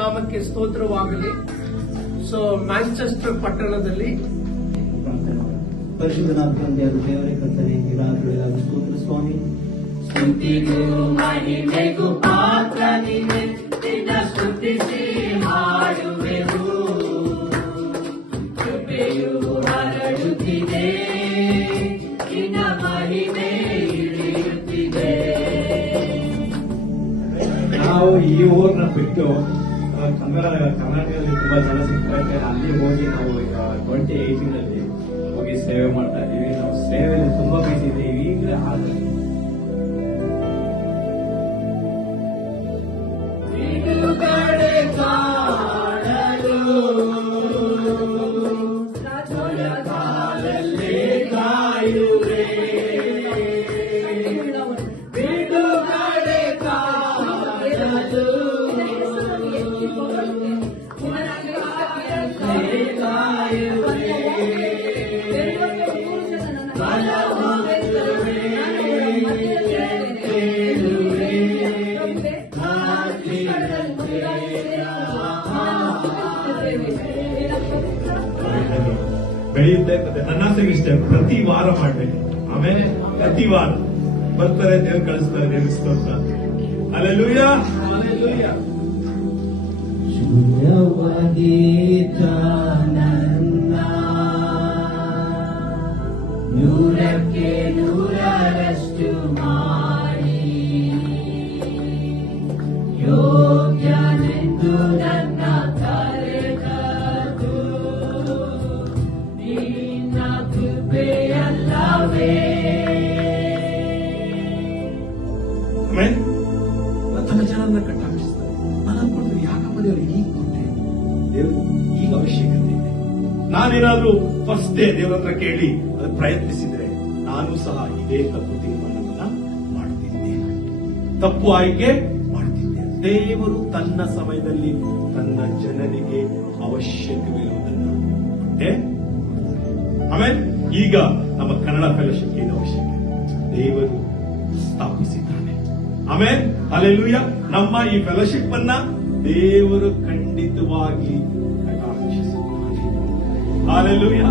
ನಾಮಕ್ಕೆ ಸ್ತೋತ್ರವಾಗಲಿ. So Manchester ಪಟ್ಟಣದಲ್ಲಿ ಪರಿಶುದ್ಧನಾದ ತಂದೆಯಾದ ದೇವರೇ ಕರ್ತನೆ, ಈ ರಾತ್ರಿ ಸ್ತೋತ್ರ ಸ್ವಾಮಿ. ಸ್ತುತಿಗೂ ಮಹಿಮೆಗೂ ಪಾತ್ರ ನೀನೇ, ನಿನ್ನ ಸ್ತುತಿಸಿ ಹಾಡುವೆವು. ಕೃಪೆಯು ಹರಡುತ್ತಿದೆ, ನಿನ್ನ ಮಹಿಮೆ ಇಳಿಯುತ್ತಿದೆ. ನಾವು ಈ ಊರನ್ನ ಬಿಟ್ಟು ಕರ್ನಾಟಕದಲ್ಲಿ ತುಂಬಾ ಜನ ಸಿಗ್ತಾ ಇದ್ದಾರೆ. ಅಲ್ಲಿ ಹೋಗಿ ನಾವು 2018 ಹೋಗಿ ಸೇವೆ ಮಾಡ್ತಾ ಇದೀವಿ. ನಾವು ಸೇವೆಯಲ್ಲಿ ತುಂಬಾ ಬಿಸಿ ಇದ್ದೀವಿ. ಈಗಲೇ ಆದ್ರೆ ಬಿಡುಗಡೆ ಕಾಣಲು ಕಾಲಲ್ಲಿ ಕಾಯುವೆ. ಬಿಡುಗಡೆ ಕಾಣಲು ಬೆಳೆಯುತ್ತೆ. ಮತ್ತೆ ನನ್ನ ಆಸೆಗೆ ಇಷ್ಟೇ, ಪ್ರತಿ ವಾರ ಮಾಡ್ಬೇಕು. ಆಮೇಲೆ ಪ್ರತಿ ವಾರ ಬರ್ತಾರೆ, ದೇವ್ರು ಕಳಿಸ್ತಾರೆ. ದೇವ್ರಿಗೆ ಸ್ತೋತ್ರ. Hallelujah, hallelujah. ಶೂನ್ಯವಾಗಿದ್ದ ನನ್ನ ನೂರಕ್ಕೆ ನೂರರಷ್ಟು ಮಾಡಿ ಯೋಗ್ಯನೆಂದು ನನ್ನ ಕರೆದದು ನಿನ್ನ ಕೃಪೆಯಲ್ಲವೇ. ತನ್ನ ಜನರನ್ನ ಕಟ್ಟಾಕಿಸ್ತಾರೆ. ನಾನು ಅನ್ಕೊಂಡ್ರೆ ಯಾಕಪ್ಪ ದೇವರು ಈಗ ಕೊಟ್ಟೆ, ದೇವರು ಈಗ ಅವಶ್ಯಕತೆ ಇದೆ. ನಾನೇನಾದ್ರೂ ಫಸ್ಟ್ ಡೇ ದೇವರ ಹತ್ರ ಕೇಳಿ ಅದು ಪ್ರಯತ್ನಿಸಿದ್ರೆ ನಾನು ಸಹ ಇದೇ ತಪ್ಪು ತೀರ್ಮಾನವನ್ನ ಮಾಡ್ತಿದ್ದೆ, ತಪ್ಪು ಆಯ್ಕೆ ಮಾಡ್ತಿದ್ದೆ. ದೇವರು ತನ್ನ ಸಮಯದಲ್ಲಿ ತನ್ನ ಜನರಿಗೆ ಅವಶ್ಯಕವಿರುವುದನ್ನ ಕೊಟ್ಟೆ. ಆಮೇಲೆ ಈಗ ನಮ್ಮ ಕನ್ನಡ ಫೆಲೋಶಿಪ್ಗೆ ಇದು ಅವಶ್ಯಕ. ದೇವರು ಸ್ಥಾಪಿಸಿದ್ದಾನೆ. ಆಮೇಲೆ ಹಲ್ಲೆಲೂಯಾ. ನಮ್ಮ ಈ ಫೆಲೋಶಿಪ್ ಅನ್ನ ದೇವರು ಖಂಡಿತವಾಗಿ ಕಟಾಕ್ಷಿಸುತ್ತಾನೆ. ಹಲ್ಲೆಲೂಯಾ.